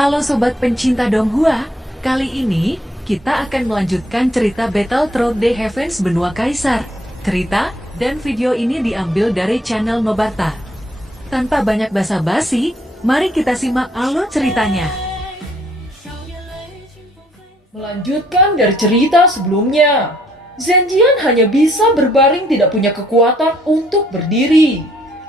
Halo Sobat pencinta Donghua, kali ini kita akan melanjutkan cerita Battle Through the Heavens Benua Kaisar. Cerita dan video ini diambil dari channel Mebarta. Tanpa banyak basa-basi, mari kita simak alur ceritanya. Melanjutkan dari cerita sebelumnya, Zenjian hanya bisa berbaring, tidak punya kekuatan untuk berdiri.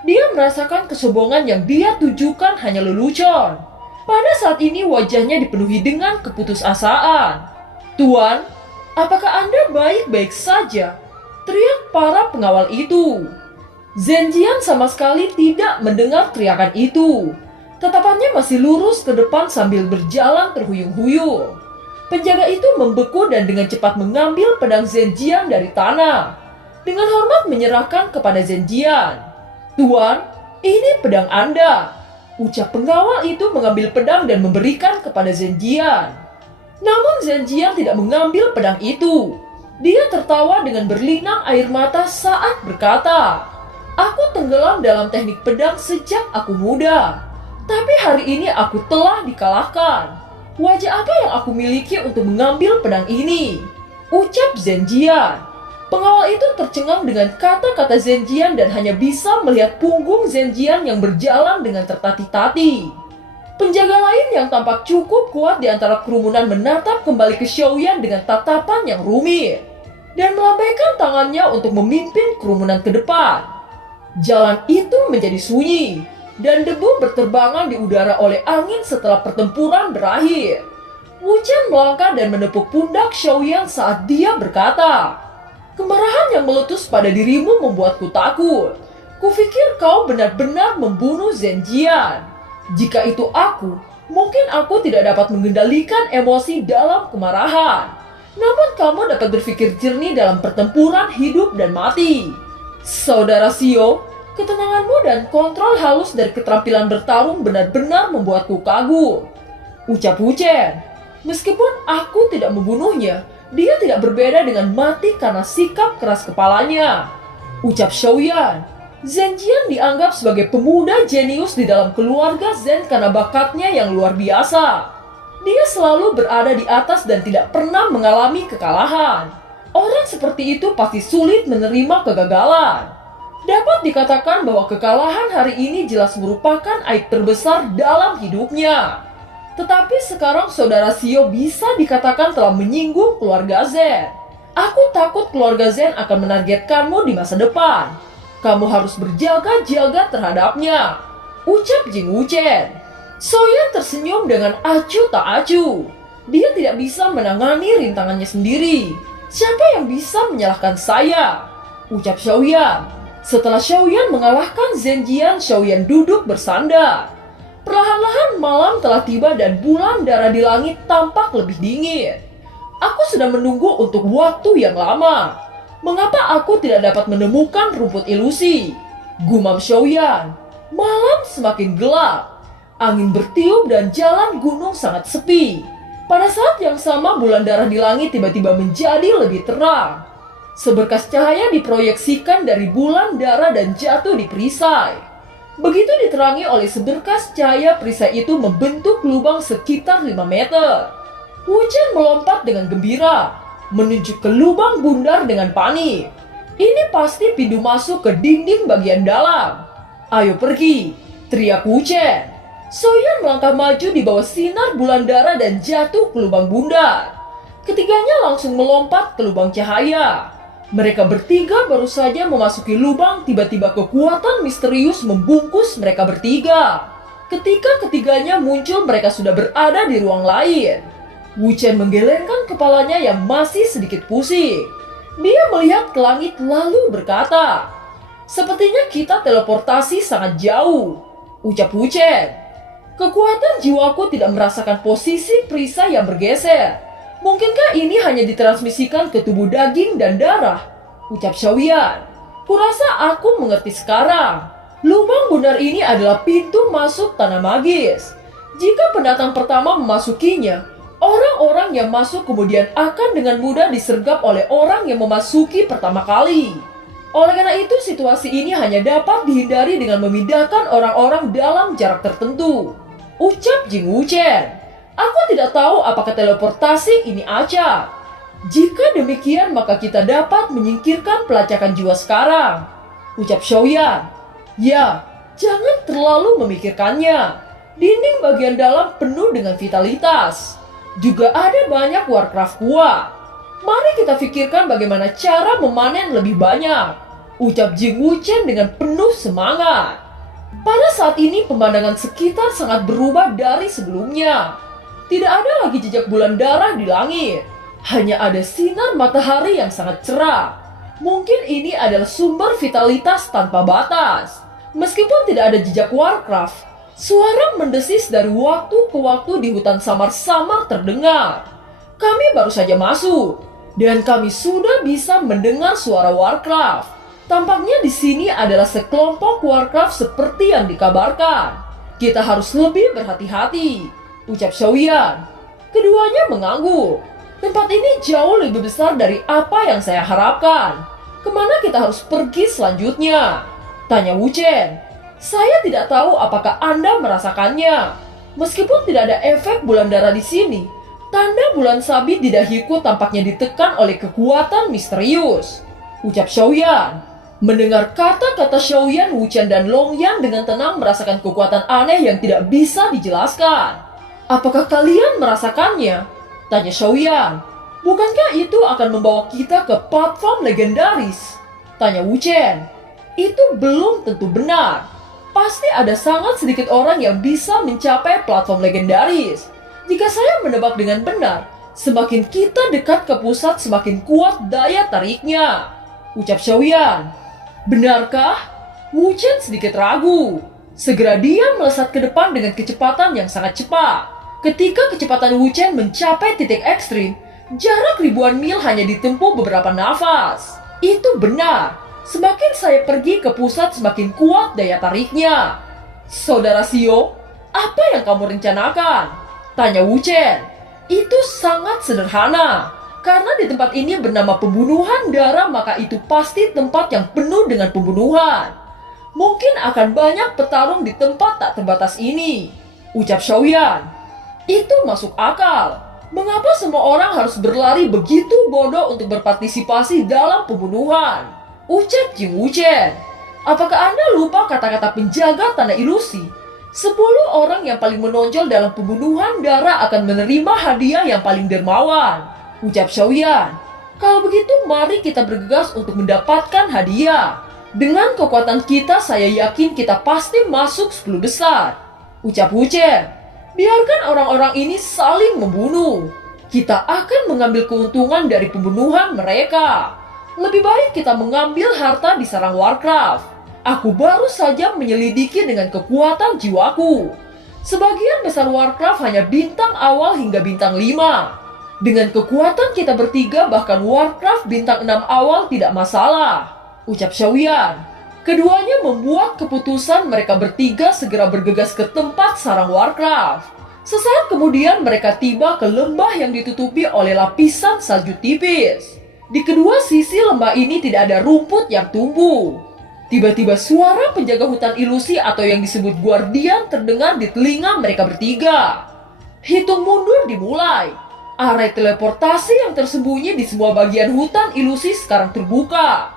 Dia merasakan kesombongan yang dia tujukan hanya lelucon. Pada saat ini wajahnya dipenuhi dengan keputusasaan. "Tuan, apakah Anda baik-baik saja?" teriak para pengawal itu. Zenjian sama sekali tidak mendengar teriakan itu. Tatapannya masih lurus ke depan sambil berjalan terhuyung-huyung. Penjaga itu membeku dan dengan cepat mengambil pedang Zenjian dari tanah. Dengan hormat menyerahkan kepada Zenjian. "Tuan, ini pedang Anda," ucap pengawal itu mengambil pedang dan memberikan kepada Zenjian. Namun Zenjian tidak mengambil pedang itu. Dia tertawa dengan berlinang air mata saat berkata, "Aku tenggelam dalam teknik pedang sejak aku muda. Tapi hari ini aku telah dikalahkan. Wajah apa yang aku miliki untuk mengambil pedang ini?" ucap Zenjian. Pengawal itu tercengang dengan kata-kata Zenjian dan hanya bisa melihat punggung Zenjian yang berjalan dengan tertatih-tatih. Penjaga lain yang tampak cukup kuat di antara kerumunan menatap kembali ke Xiaoyan dengan tatapan yang rumit dan melambaikan tangannya untuk memimpin kerumunan ke depan. Jalan itu menjadi sunyi dan debu berterbangan di udara oleh angin setelah pertempuran berakhir. Wu Chen melangkah dan menepuk pundak Xiaoyan saat dia berkata, "Kemarahan yang meletus pada dirimu membuatku takut. Kupikir kau benar-benar membunuh Zenjian. Jika itu aku, mungkin aku tidak dapat mengendalikan emosi dalam kemarahan. Namun kamu dapat berpikir jernih dalam pertempuran hidup dan mati. Saudara Xiao, ketenanganmu dan kontrol halus dari keterampilan bertarung benar-benar membuatku kagum," ucap Wu Chen. "Meskipun aku tidak membunuhnya, dia tidak berbeda dengan mati karena sikap keras kepalanya," ucap Xiaoyan. Zenjian dianggap sebagai pemuda jenius di dalam keluarga Zen karena bakatnya yang luar biasa. Dia selalu berada di atas dan tidak pernah mengalami kekalahan. Orang seperti itu pasti sulit menerima kegagalan. Dapat dikatakan bahwa kekalahan hari ini jelas merupakan aib terbesar dalam hidupnya. Tetapi sekarang saudara Xiao bisa dikatakan telah menyinggung keluarga Zen. "Aku takut keluarga Zen akan menargetkanmu di masa depan. Kamu harus berjaga-jaga terhadapnya," ucap Jing Wu Chen. Xiaoyan tersenyum dengan acuh tak acuh. Dia tidak bisa menangani rintangannya sendiri. "Siapa yang bisa menyalahkan saya?" ucap Xiaoyan. Setelah Xiaoyan mengalahkan Zenjian, Xiaoyan duduk bersandar. Perlahan-lahan malam telah tiba dan bulan darah di langit tampak lebih dingin. "Aku sudah menunggu untuk waktu yang lama. Mengapa aku tidak dapat menemukan rumput ilusi?" gumam Xiaoyan. Malam semakin gelap. Angin bertiup dan jalan gunung sangat sepi. Pada saat yang sama bulan darah di langit tiba-tiba menjadi lebih terang. Seberkas cahaya diproyeksikan dari bulan darah dan jatuh di perisai. Begitu diterangi oleh seberkas cahaya, perisai itu membentuk lubang sekitar 5 meter. Wu Chen melompat dengan gembira, menuju ke lubang bundar dengan panik. "Ini pasti pintu masuk ke dinding bagian dalam. Ayo pergi," teriak Wu Chen. Xiaoyan melangkah maju di bawah sinar bulan darah dan jatuh ke lubang bundar. Ketiganya langsung melompat ke lubang cahaya. Mereka bertiga baru saja memasuki lubang, tiba-tiba kekuatan misterius membungkus mereka bertiga. Ketika ketiganya muncul, mereka sudah berada di ruang lain. Wu Chen menggelengkan kepalanya yang masih sedikit pusing. Dia melihat ke langit lalu berkata, "Sepertinya kita teleportasi sangat jauh," ucap Wu Chen. "Kekuatan jiwaku tidak merasakan posisi perisai yang bergeser. Mungkinkah ini hanya ditransmisikan ke tubuh daging dan darah?" ucap Xiaoyan. "Kurasa aku mengerti sekarang. Lubang bundar ini adalah pintu masuk tanah magis. Jika pendatang pertama memasukinya, orang-orang yang masuk kemudian akan dengan mudah disergap oleh orang yang memasuki pertama kali. Oleh karena itu, situasi ini hanya dapat dihindari dengan memindahkan orang-orang dalam jarak tertentu." Ucap Jing Wuchen. Aku tidak tahu apakah teleportasi ini acak. Jika demikian maka kita dapat menyingkirkan pelacakan jiwa sekarang. Ucap Xiaoyan. Ya, jangan terlalu memikirkannya. Dinding bagian dalam penuh dengan vitalitas. Juga ada banyak Warcraft kuat. Mari kita pikirkan bagaimana cara memanen lebih banyak. Ucap Jing Wuchen dengan penuh semangat. Pada saat ini pemandangan sekitar sangat berubah dari sebelumnya. Tidak ada lagi jejak bulan darah di langit. Hanya ada sinar matahari yang sangat cerah. Mungkin ini adalah sumber vitalitas tanpa batas. Meskipun tidak ada jejak Warcraft, suara mendesis dari waktu ke waktu di hutan samar-samar terdengar. Kami baru saja masuk, dan kami sudah bisa mendengar suara Warcraft. Tampaknya di sini adalah sekelompok Warcraft seperti yang dikabarkan. Kita harus lebih berhati-hati, ucap Xiaoyan. Keduanya mengangguk. Tempat ini jauh lebih besar dari apa yang saya harapkan. Kemana kita harus pergi selanjutnya? Tanya Wuchen. Saya tidak tahu apakah Anda merasakannya. Meskipun tidak ada efek bulan darah di sini, tanda bulan sabit di dahiku tampaknya ditekan oleh kekuatan misterius. Ucap Xiaoyan. Mendengar kata-kata Xiaoyan, Wuchen dan Longyan dengan tenang merasakan kekuatan aneh yang tidak bisa dijelaskan. Apakah kalian merasakannya? Tanya Xiaoyan. Bukankah itu akan membawa kita ke platform legendaris? Tanya Wuchen. Itu belum tentu benar. Pasti ada sangat sedikit orang yang bisa mencapai platform legendaris. Jika saya menebak dengan benar, semakin kita dekat ke pusat semakin kuat daya tariknya. Ucap Xiaoyan. Benarkah? Wuchen sedikit ragu. Segera dia melesat ke depan dengan kecepatan yang sangat cepat. Ketika kecepatan Wuchen mencapai titik ekstrim, jarak ribuan mil hanya ditempuh beberapa nafas. Itu benar. Semakin saya pergi ke pusat, semakin kuat daya tariknya. Saudara Xiao, apa yang kamu rencanakan? Tanya Wuchen. Itu sangat sederhana. Karena di tempat ini bernama pembunuhan darah, maka itu pasti tempat yang penuh dengan pembunuhan. Mungkin akan banyak petarung di tempat tak terbatas ini. Ucap Xiaoyan. Itu masuk akal. Mengapa semua orang harus berlari begitu bodoh untuk berpartisipasi dalam pembunuhan? Ucap Jing Wuchen. Apakah Anda lupa kata-kata penjaga tanah ilusi? 10 orang yang paling menonjol dalam pembunuhan darah akan menerima hadiah yang paling dermawan. Ucap Xiaoyan. Kalau begitu mari kita bergegas untuk mendapatkan hadiah. Dengan kekuatan kita saya yakin kita pasti masuk 10 besar. Ucap Wuchen. Biarkan orang-orang ini saling membunuh. Kita akan mengambil keuntungan dari pembunuhan mereka. Lebih baik kita mengambil harta di sarang Warcraft. Aku baru saja menyelidiki dengan kekuatan jiwaku. Sebagian besar Warcraft hanya bintang awal hingga bintang 5. Dengan kekuatan kita bertiga bahkan Warcraft bintang 6 awal tidak masalah. Ucap Xiaoyan. Keduanya membuat keputusan mereka bertiga segera bergegas ke tempat sarang Warcraft. Sesaat kemudian mereka tiba ke lembah yang ditutupi oleh lapisan salju tipis. Di kedua sisi lembah ini tidak ada rumput yang tumbuh. Tiba-tiba suara penjaga hutan ilusi atau yang disebut guardian terdengar di telinga mereka bertiga. Hitung mundur dimulai. Area teleportasi yang tersembunyi di semua bagian hutan ilusi sekarang terbuka.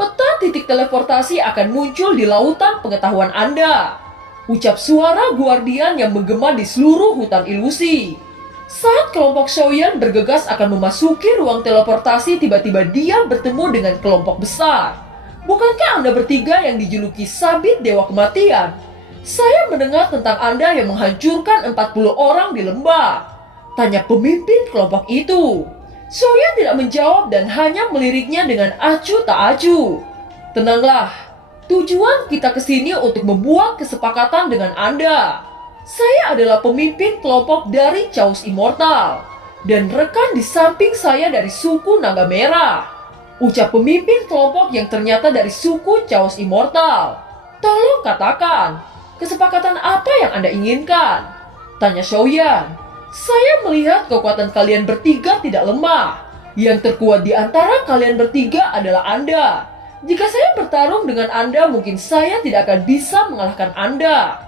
Peta titik teleportasi akan muncul di lautan pengetahuan Anda. Ucap suara guardian yang menggema di seluruh hutan ilusi. Saat kelompok Xiaoyan bergegas akan memasuki ruang teleportasi, tiba-tiba dia bertemu dengan kelompok besar. Bukankah Anda bertiga yang dijuluki Sabit Dewa Kematian? Saya mendengar tentang Anda yang menghancurkan 40 orang di lembah. Tanya pemimpin kelompok itu. Xiaoyan tidak menjawab dan hanya meliriknya dengan acuh tak acuh. Tenanglah, tujuan kita ke sini untuk membuat kesepakatan dengan Anda. Saya adalah pemimpin kelompok dari Chaos Immortal dan rekan di samping saya dari suku Naga Merah. Ucap pemimpin kelompok yang ternyata dari suku Chaos Immortal. Tolong katakan, kesepakatan apa yang Anda inginkan? Tanya Xiaoyan. Saya melihat kekuatan kalian bertiga tidak lemah. Yang terkuat di antara kalian bertiga adalah Anda. Jika saya bertarung dengan Anda, mungkin saya tidak akan bisa mengalahkan Anda.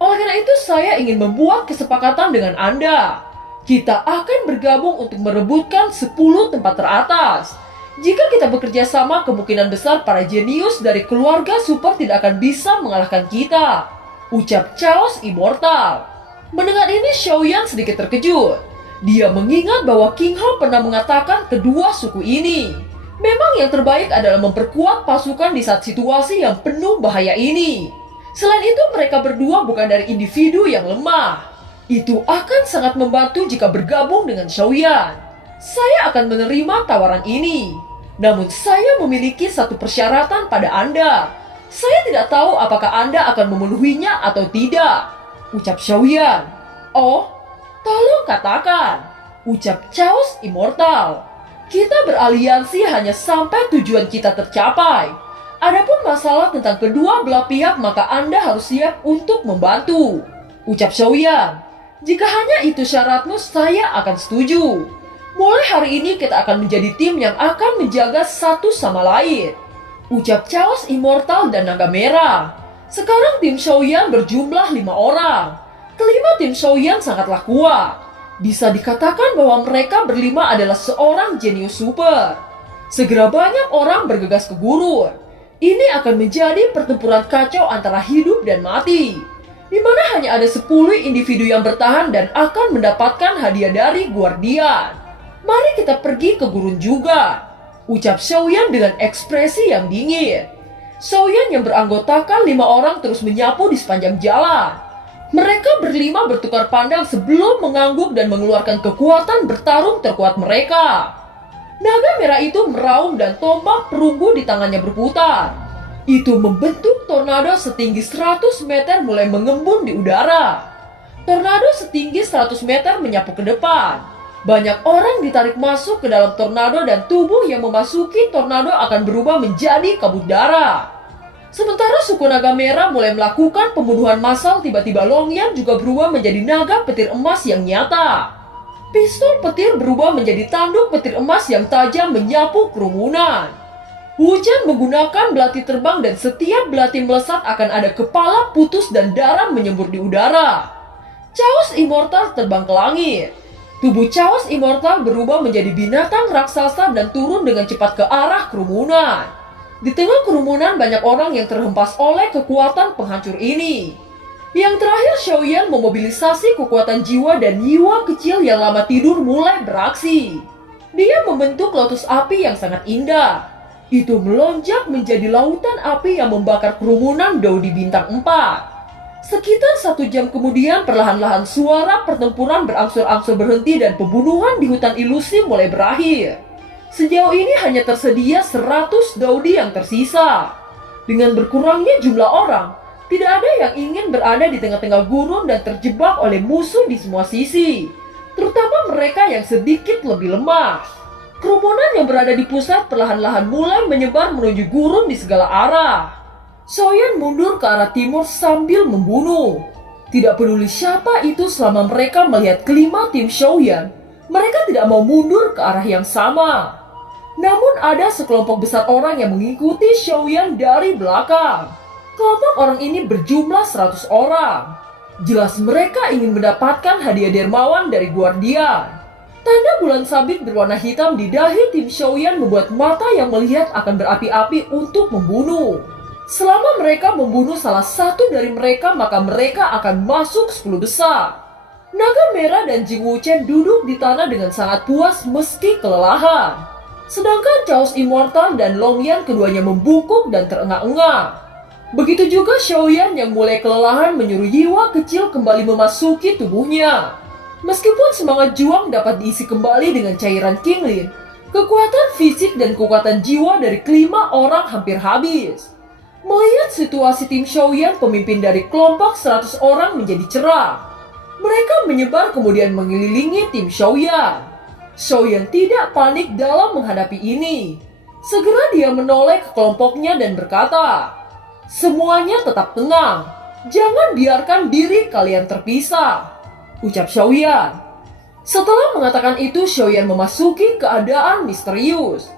Oleh karena itu saya ingin membuat kesepakatan dengan Anda. Kita akan bergabung untuk merebutkan 10 tempat teratas. Jika kita bekerja sama, kemungkinan besar para jenius dari keluarga super tidak akan bisa mengalahkan kita. Ucap Chaos Immortal. Mendengar ini, Xiaoyan sedikit terkejut. Dia mengingat bahwa King Hao pernah mengatakan kedua suku ini. Memang yang terbaik adalah memperkuat pasukan di saat situasi yang penuh bahaya ini. Selain itu, mereka berdua bukan dari individu yang lemah. Itu akan sangat membantu jika bergabung dengan Xiaoyan. Saya akan menerima tawaran ini. Namun saya memiliki satu persyaratan pada Anda. Saya tidak tahu apakah Anda akan memenuhinya atau tidak. Ucap Xiaoyan. Oh, tolong katakan. Ucap Chaos Immortal. Kita beraliansi hanya sampai tujuan kita tercapai. Adapun masalah tentang kedua belah pihak, maka Anda harus siap untuk membantu. Ucap Xiaoyan. Jika hanya itu syaratmu, saya akan setuju. Mulai hari ini kita akan menjadi tim yang akan menjaga satu sama lain. Ucap Chaos Immortal dan Naga Merah. Sekarang tim Xiaoyan berjumlah 5 orang. Kelima tim Xiaoyan sangatlah kuat. Bisa dikatakan bahwa mereka berlima adalah seorang jenius super. Segera banyak orang bergegas ke gurun. Ini akan menjadi pertempuran kacau antara hidup dan mati, di mana hanya ada 10 individu yang bertahan dan akan mendapatkan hadiah dari Guardian. Mari kita pergi ke gurun juga. Ucap Xiaoyan dengan ekspresi yang dingin. Xiaoyan yang beranggotakan 5 orang terus menyapu di sepanjang jalan. Mereka berlima bertukar pandang sebelum mengangguk dan mengeluarkan kekuatan bertarung terkuat mereka. Naga merah itu meraung dan tombak perunggu di tangannya berputar. Itu membentuk tornado setinggi 100 meter mulai mengembun di udara. Tornado setinggi 100 meter menyapu ke depan. Banyak orang ditarik masuk ke dalam tornado dan tubuh yang memasuki tornado akan berubah menjadi kabut darah. Sementara suku naga merah mulai melakukan pembunuhan massal, tiba-tiba Longyan juga berubah menjadi naga petir emas yang nyata. Pistol petir berubah menjadi tanduk petir emas yang tajam menyapu kerumunan. Hujan menggunakan belati terbang dan setiap belati melesat akan ada kepala putus dan darah menyembur di udara. Chaos Immortal terbang ke langit. Tubuh Chaos Immortal berubah menjadi binatang raksasa dan turun dengan cepat ke arah kerumunan. Di tengah kerumunan banyak orang yang terhempas oleh kekuatan penghancur ini. Yang terakhir, Xiaoyan memobilisasi kekuatan jiwa dan Yiwa kecil yang lama tidur mulai beraksi. Dia membentuk lotus api yang sangat indah. Itu melonjak menjadi lautan api yang membakar kerumunan Dao di bintang 4. Sekitar 1 jam kemudian, perlahan-lahan suara pertempuran berangsur-angsur berhenti dan pembunuhan di hutan ilusi mulai berakhir. Sejauh ini hanya tersedia 100 Daudi yang tersisa. Dengan berkurangnya jumlah orang, tidak ada yang ingin berada di tengah-tengah gurun dan terjebak oleh musuh di semua sisi, terutama mereka yang sedikit lebih lemah. Kerumunan yang berada di pusat perlahan-lahan mulai menyebar menuju gurun di segala arah. Xiaoyan mundur ke arah timur sambil membunuh. Tidak peduli siapa itu selama mereka melihat kelima tim Xiaoyan, mereka tidak mau mundur ke arah yang sama. Namun ada sekelompok besar orang yang mengikuti Xiaoyan dari belakang. Kelompok orang ini berjumlah 100 orang. Jelas mereka ingin mendapatkan hadiah dermawan dari Guardian. Tanda bulan sabit berwarna hitam di dahi tim Xiaoyan membuat mata yang melihat akan berapi-api untuk membunuh. Selama mereka membunuh salah satu dari mereka, maka mereka akan masuk 10 besar. Naga merah dan Jing Wuchen duduk di tanah dengan sangat puas meski kelelahan. Sedangkan Chaos Immortal dan Longyan keduanya membungkuk dan terengah-engah. Begitu juga Xiaoyan yang mulai kelelahan menyuruh Yiwa kecil kembali memasuki tubuhnya. Meskipun semangat juang dapat diisi kembali dengan cairan Qinglin, kekuatan fisik dan kekuatan jiwa dari kelima orang hampir habis. Melihat situasi tim Xiaoyan, pemimpin dari kelompok 100 orang menjadi cerah. Mereka menyebar kemudian mengelilingi tim Xiaoyan. Xiaoyan tidak panik dalam menghadapi ini. Segera dia menoleh ke kelompoknya dan berkata, "Semuanya tetap tenang. Jangan biarkan diri kalian terpisah," ucap Xiaoyan. Setelah mengatakan itu, Xiaoyan memasuki keadaan misterius.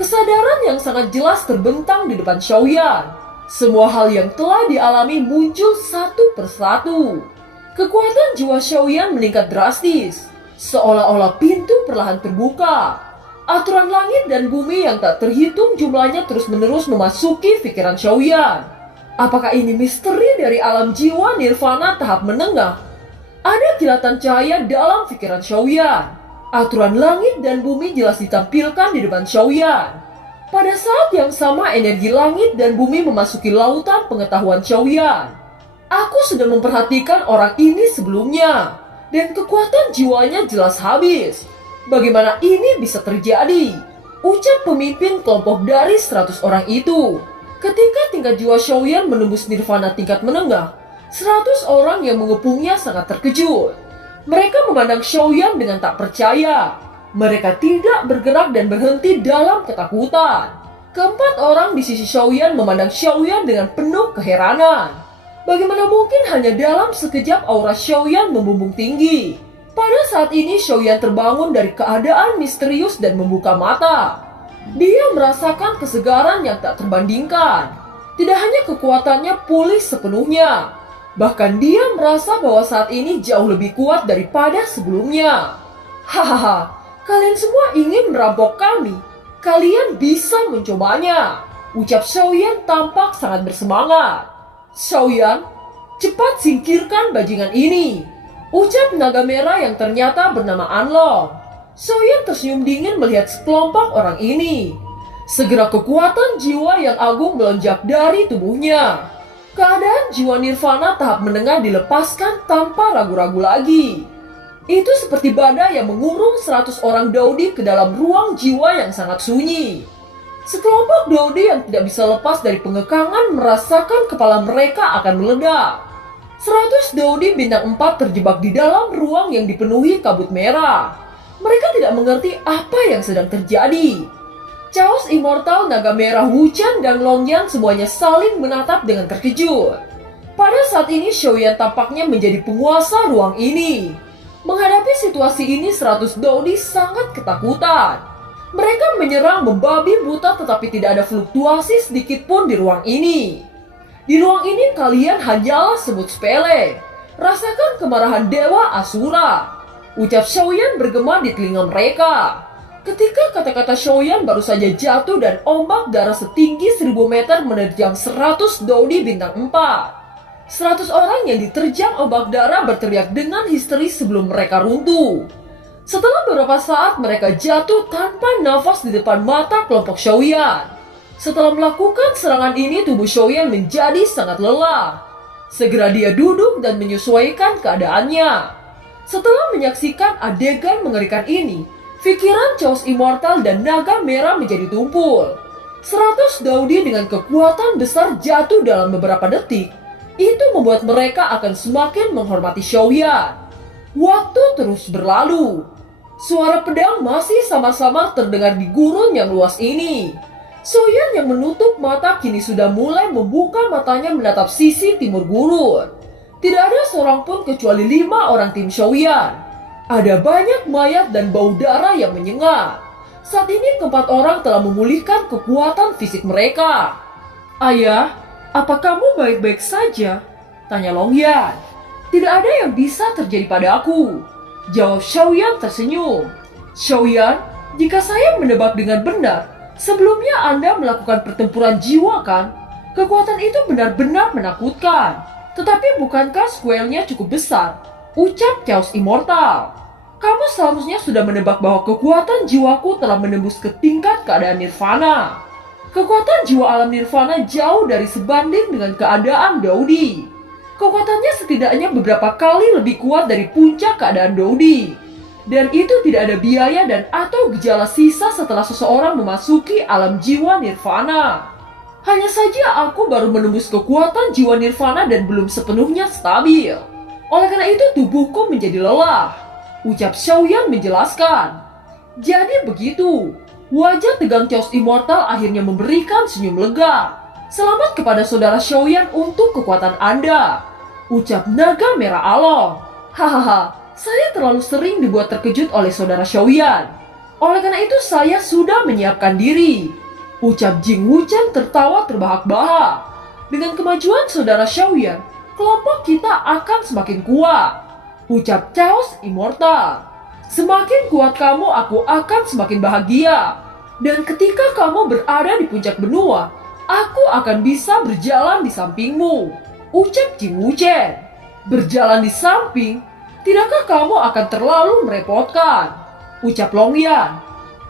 Kesadaran yang sangat jelas terbentang di depan Xiaoyan. Semua hal yang telah dialami muncul satu persatu. Kekuatan jiwa Xiaoyan meningkat drastis, seolah-olah pintu perlahan terbuka. Aturan langit dan bumi yang tak terhitung jumlahnya terus-menerus memasuki pikiran Xiaoyan. Apakah ini misteri dari alam jiwa nirvana tahap menengah? Ada kilatan cahaya dalam pikiran Xiaoyan. Aturan langit dan bumi jelas ditampilkan di depan Xiaoyan. Pada saat yang sama energi langit dan bumi memasuki lautan pengetahuan Xiaoyan. Aku sudah memperhatikan orang ini sebelumnya, dan kekuatan jiwanya jelas habis. Bagaimana ini bisa terjadi? Ucap pemimpin kelompok dari 100 orang itu. Ketika tingkat jiwa Xiaoyan menembus nirvana tingkat menengah, 100 orang yang mengepungnya sangat terkejut. Mereka memandang Xiaoyan dengan tak percaya. Mereka tidak bergerak dan berhenti dalam ketakutan. Keempat orang di sisi Xiaoyan memandang Xiaoyan dengan penuh keheranan. Bagaimana mungkin hanya dalam sekejap aura Xiaoyan membumbung tinggi? Pada saat ini Xiaoyan terbangun dari keadaan misterius dan membuka mata. Dia merasakan kesegaran yang tak terbandingkan. Tidak hanya kekuatannya pulih sepenuhnya, bahkan dia merasa bahwa saat ini jauh lebih kuat daripada sebelumnya. Hahaha. Kalian semua ingin merampok kami. Kalian bisa mencobanya. Ucap Xiaoyan tampak sangat bersemangat. Xiaoyan, cepat singkirkan bajingan ini. Ucap naga merah yang ternyata bernama Anlong. Xiaoyan tersenyum dingin melihat sekelompok orang ini. Segera kekuatan jiwa yang agung melonjak dari tubuhnya. Keadaan jiwa nirvana tahap menengah dilepaskan tanpa ragu-ragu lagi. Itu seperti badai yang mengurung 100 orang Daudi ke dalam ruang jiwa yang sangat sunyi. Sekelompok Daudi yang tidak bisa lepas dari pengekangan merasakan kepala mereka akan meledak. 100 Daudi bintang 4 terjebak di dalam ruang yang dipenuhi kabut merah. Mereka tidak mengerti apa yang sedang terjadi. Chaos Immortal, Naga Merah, Wuchen, dan Longyan semuanya saling menatap dengan terkejut. Pada saat ini Xiaoyan tampaknya menjadi penguasa ruang ini. Menghadapi situasi ini 100 Daudi sangat ketakutan. Mereka menyerang membabi buta tetapi tidak ada fluktuasi sedikit pun di ruang ini. Di ruang ini kalian hanyalah semut sepele. Rasakan kemarahan Dewa Asura. Ucap Xiaoyan bergema di telinga mereka. Ketika kata-kata Xiaoyan baru saja jatuh dan ombak darah setinggi 1000 meter menerjang 100 Daudi bintang 4. 100 orang yang diterjang ombak darah berteriak dengan histeris sebelum mereka runtuh. Setelah beberapa saat mereka jatuh tanpa nafas di depan mata kelompok Xiaoyan. Setelah melakukan serangan ini tubuh Xiaoyan menjadi sangat lelah. Segera dia duduk dan menyesuaikan keadaannya. Setelah menyaksikan adegan mengerikan ini, pikiran Chaos Immortal dan Naga Merah menjadi tumpul. 100 Daudi dengan kekuatan besar jatuh dalam beberapa detik. Itu membuat mereka akan semakin menghormati Xiaoyan. Waktu terus berlalu. Suara pedang masih sama-sama terdengar di gurun yang luas ini. Xiaoyan yang menutup mata kini sudah mulai membuka matanya menatap sisi timur gurun. Tidak ada seorang pun kecuali 5 orang tim Xiaoyan. Ada banyak mayat dan bau darah yang menyengat. Saat ini keempat orang telah memulihkan kekuatan fisik mereka. Ayah, apa kamu baik-baik saja? Tanya Longyan. Tidak ada yang bisa terjadi padaku. Jawab Xiaoyan tersenyum. Xiaoyan, jika saya menebak dengan benar, sebelumnya Anda melakukan pertempuran jiwa kan? Kekuatan itu benar-benar menakutkan. Tetapi bukankah square-nya cukup besar? Ucap Chaos Immortal. Kamu seharusnya sudah menebak bahwa kekuatan jiwaku telah menembus ke tingkat keadaan nirvana. Kekuatan jiwa alam nirvana jauh dari sebanding dengan keadaan Daudi. Kekuatannya setidaknya beberapa kali lebih kuat dari puncak keadaan Daudi. Dan itu tidak ada biaya dan atau gejala sisa setelah seseorang memasuki alam jiwa nirvana. Hanya saja aku baru menembus kekuatan jiwa nirvana dan belum sepenuhnya stabil. Oleh karena itu tubuhku menjadi lelah. Ucap Xiaoyan menjelaskan. Jadi begitu. Wajah tegang Chaos Immortal akhirnya memberikan senyum lega. Selamat kepada saudara Xiaoyan untuk kekuatan Anda. Ucap Naga Merah Along. Hahaha, saya terlalu sering dibuat terkejut oleh saudara Xiaoyan. Oleh karena itu saya sudah menyiapkan diri. Ucap Jing Wuchen tertawa terbahak-bahak. Dengan kemajuan saudara Xiaoyan, kelompok kita akan semakin kuat. Ucap Chaos Immortal. Semakin kuat kamu, aku akan semakin bahagia. Dan ketika kamu berada di puncak benua, aku akan bisa berjalan di sampingmu. Ucap Jing Wuchen. Berjalan di samping, tidakkah kamu akan terlalu merepotkan? Ucap Longyan.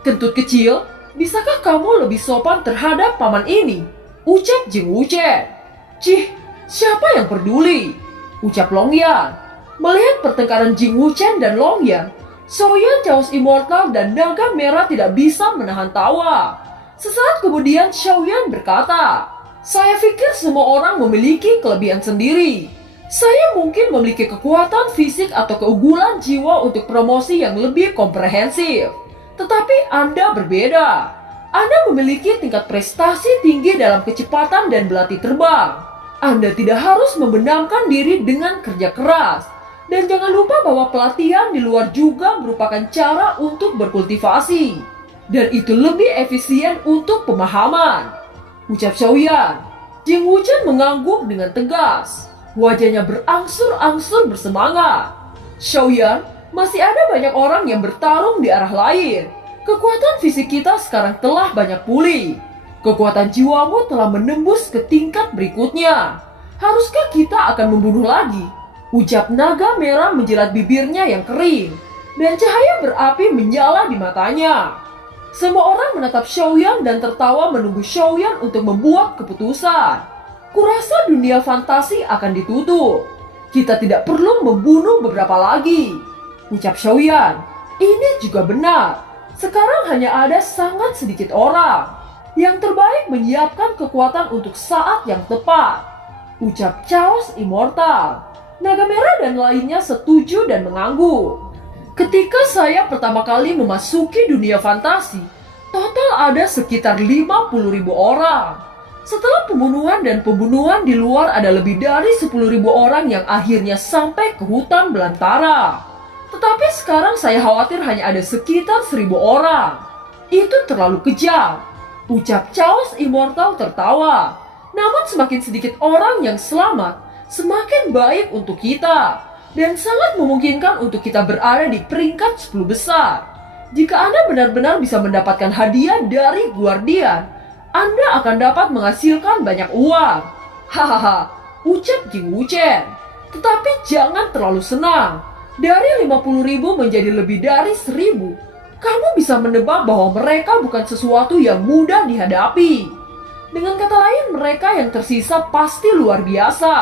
Kentut kecil, bisakah kamu lebih sopan terhadap paman ini? Ucap Jing Wuchen. Cih, siapa yang peduli? Ucap Longyan. Melihat pertengkaran Jing Wuchen dan Longyan, Xiaoyan, Chaos Immortal, dan Naga Merah tidak bisa menahan tawa. Sesaat kemudian Xiaoyan berkata, saya pikir semua orang memiliki kelebihan sendiri. Saya mungkin memiliki kekuatan fisik atau keunggulan jiwa untuk promosi yang lebih komprehensif. Tetapi Anda berbeda. Anda memiliki tingkat prestasi tinggi dalam kecepatan dan belati terbang. Anda tidak harus membenamkan diri dengan kerja keras. Dan jangan lupa bahwa pelatihan di luar juga merupakan cara untuk berkultivasi. Dan itu lebih efisien untuk pemahaman. Ucap Xiaoyan. Jing Wuchen mengangguk dengan tegas. Wajahnya berangsur-angsur bersemangat. Xiaoyan, masih ada banyak orang yang bertarung di arah lain. Kekuatan fisik kita sekarang telah banyak pulih. Kekuatan jiwamu telah menembus ke tingkat berikutnya. Haruskah kita akan membunuh lagi? Ucap Naga Merah menjilat bibirnya yang kering. Dan cahaya berapi menyala di matanya. Semua orang menatap Xiaoyan dan tertawa menunggu Xiaoyan untuk membuat keputusan. Kurasa dunia fantasi akan ditutup. Kita tidak perlu membunuh beberapa lagi. Ucap Xiaoyan. Ini juga benar. Sekarang hanya ada sangat sedikit orang. Yang terbaik menyiapkan kekuatan untuk saat yang tepat. Ucap Chaos Immortal. Naga Merah dan lainnya setuju dan mengangguk. Ketika saya pertama kali memasuki dunia fantasi, total ada sekitar 50.000 orang. Setelah pembunuhan dan pembunuhan di luar ada lebih dari 10.000 orang yang akhirnya sampai ke hutan belantara. Tetapi sekarang saya khawatir hanya ada sekitar 1.000 orang. Itu terlalu kejam. Ucap Chaos Immortal tertawa. Namun semakin sedikit orang yang selamat, semakin baik untuk kita. Dan sangat memungkinkan untuk kita berada di peringkat 10 besar. Jika Anda benar-benar bisa mendapatkan hadiah dari Guardian, Anda akan dapat menghasilkan banyak uang. Hahaha, ucap Jing Wuchen. Tetapi jangan terlalu senang. Dari 50.000 menjadi lebih dari 1.000, kamu bisa menebak bahwa mereka bukan sesuatu yang mudah dihadapi. Dengan kata lain, mereka yang tersisa pasti luar biasa.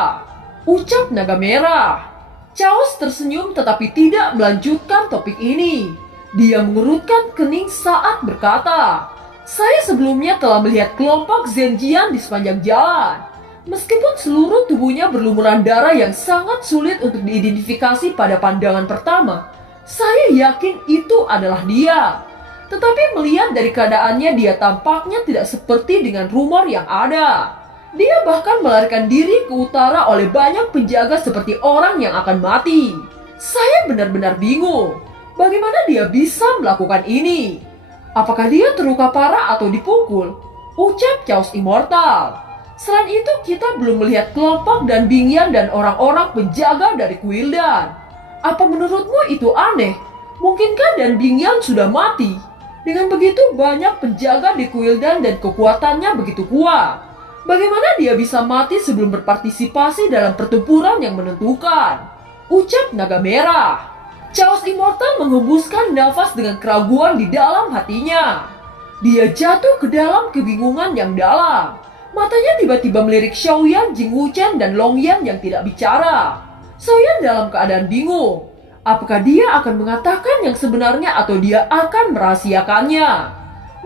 Ucap Naga Merah. Chaos tersenyum tetapi tidak melanjutkan topik ini. Dia mengerutkan kening saat berkata, saya sebelumnya telah melihat kelompok Zenjian di sepanjang jalan. Meskipun seluruh tubuhnya berlumuran darah yang sangat sulit untuk diidentifikasi pada pandangan pertama, saya yakin itu adalah dia. Tetapi melihat dari keadaannya, dia tampaknya tidak seperti dengan rumor yang ada. Dia bahkan melarikan diri ke utara oleh banyak penjaga seperti orang yang akan mati. Saya benar-benar bingung. Bagaimana dia bisa melakukan ini? Apakah dia terluka parah atau dipukul? Ucap Chaos Immortal. Selain itu, kita belum melihat kelompok dan Bingyan dan orang-orang penjaga dari Kuildan. Apa menurutmu itu aneh? Mungkinkah Dan Bingyan sudah mati? Dengan begitu banyak penjaga di Kuildan dan kekuatannya begitu kuat. Bagaimana dia bisa mati sebelum berpartisipasi dalam pertempuran yang menentukan? Ucap Naga Merah. Chaos Immortal menghembuskan nafas dengan keraguan di dalam hatinya. Dia jatuh ke dalam kebingungan yang dalam. Matanya tiba-tiba melirik Xiaoyan, Jing Wuchen, dan Longyan yang tidak bicara. Xiaoyan dalam keadaan bingung. Apakah dia akan mengatakan yang sebenarnya atau dia akan merahasiakannya?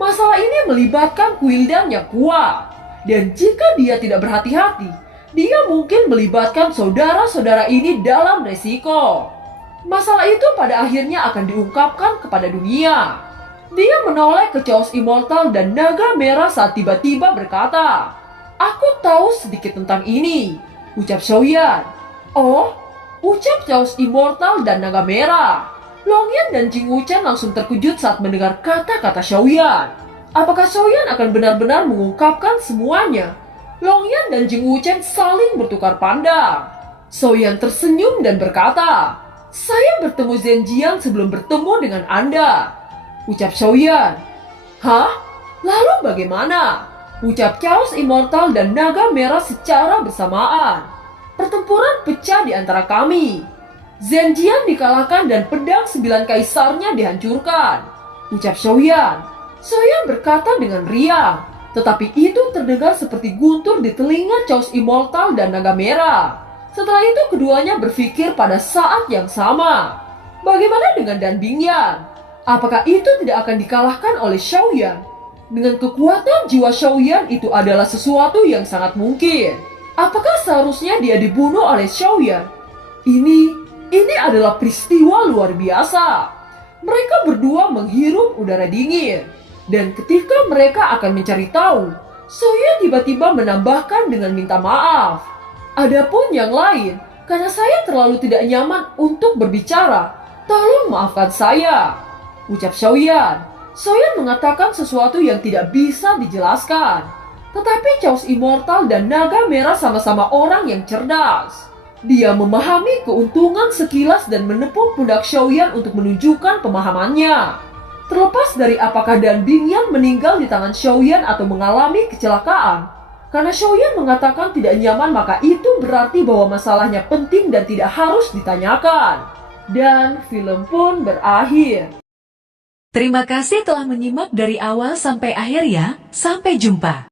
Masalah ini melibatkan Kuildan yang kuat. Dan jika dia tidak berhati-hati, dia mungkin melibatkan saudara-saudara ini dalam resiko. Masalah itu pada akhirnya akan diungkapkan kepada dunia. Dia menoleh ke Chaos Immortal dan Naga Merah saat tiba-tiba berkata, aku tahu sedikit tentang ini, ucap Xiaoyan. Oh, ucap Chaos Immortal dan Naga Merah. Longyan dan Jing Wuchen langsung terkejut saat mendengar kata-kata Xiaoyan. Apakah Xiaoyan akan benar-benar mengungkapkan semuanya? Longyan dan Jing Wuchen saling bertukar pandang. Xiaoyan tersenyum dan berkata, "Saya bertemu Zhenjiang sebelum bertemu dengan Anda." Ucap Xiaoyan. "Hah? Lalu bagaimana?" Ucap Chaos Immortal dan Naga Merah secara bersamaan. "Pertempuran pecah di antara kami. Zhenjiang dikalahkan dan pedang 9 kaisarnya dihancurkan." Ucap Xiaoyan. Xiaoyan berkata dengan riang, tetapi itu terdengar seperti guntur di telinga Chaos Immortal dan Naga Merah. Setelah itu keduanya berpikir pada saat yang sama. Bagaimana dengan Dan Bingyan? Apakah itu tidak akan dikalahkan oleh Xiaoyan? Dengan kekuatan jiwa Xiaoyan itu adalah sesuatu yang sangat mungkin. Apakah seharusnya dia dibunuh oleh Xiaoyan? Ini adalah peristiwa luar biasa. Mereka berdua menghirup udara dingin. Dan ketika mereka akan mencari tahu, Xiaoyan tiba-tiba menambahkan dengan minta maaf. "Adapun yang lain, karena saya terlalu tidak nyaman untuk berbicara, tolong maafkan saya." Ucap Xiaoyan. Xiaoyan mengatakan sesuatu yang tidak bisa dijelaskan. Tetapi Chaos Immortal dan Naga Merah sama-sama orang yang cerdas. Dia memahami keuntungan sekilas dan menepuk pundak Xiaoyan untuk menunjukkan pemahamannya. Terlepas dari apakah Dan Bingyan meninggal di tangan Xiaoyan atau mengalami kecelakaan, karena Xiaoyan mengatakan tidak nyaman, maka itu berarti bahwa masalahnya penting dan tidak harus ditanyakan. Dan film pun berakhir. Terima kasih telah menyimak dari awal sampai akhir ya. Sampai jumpa.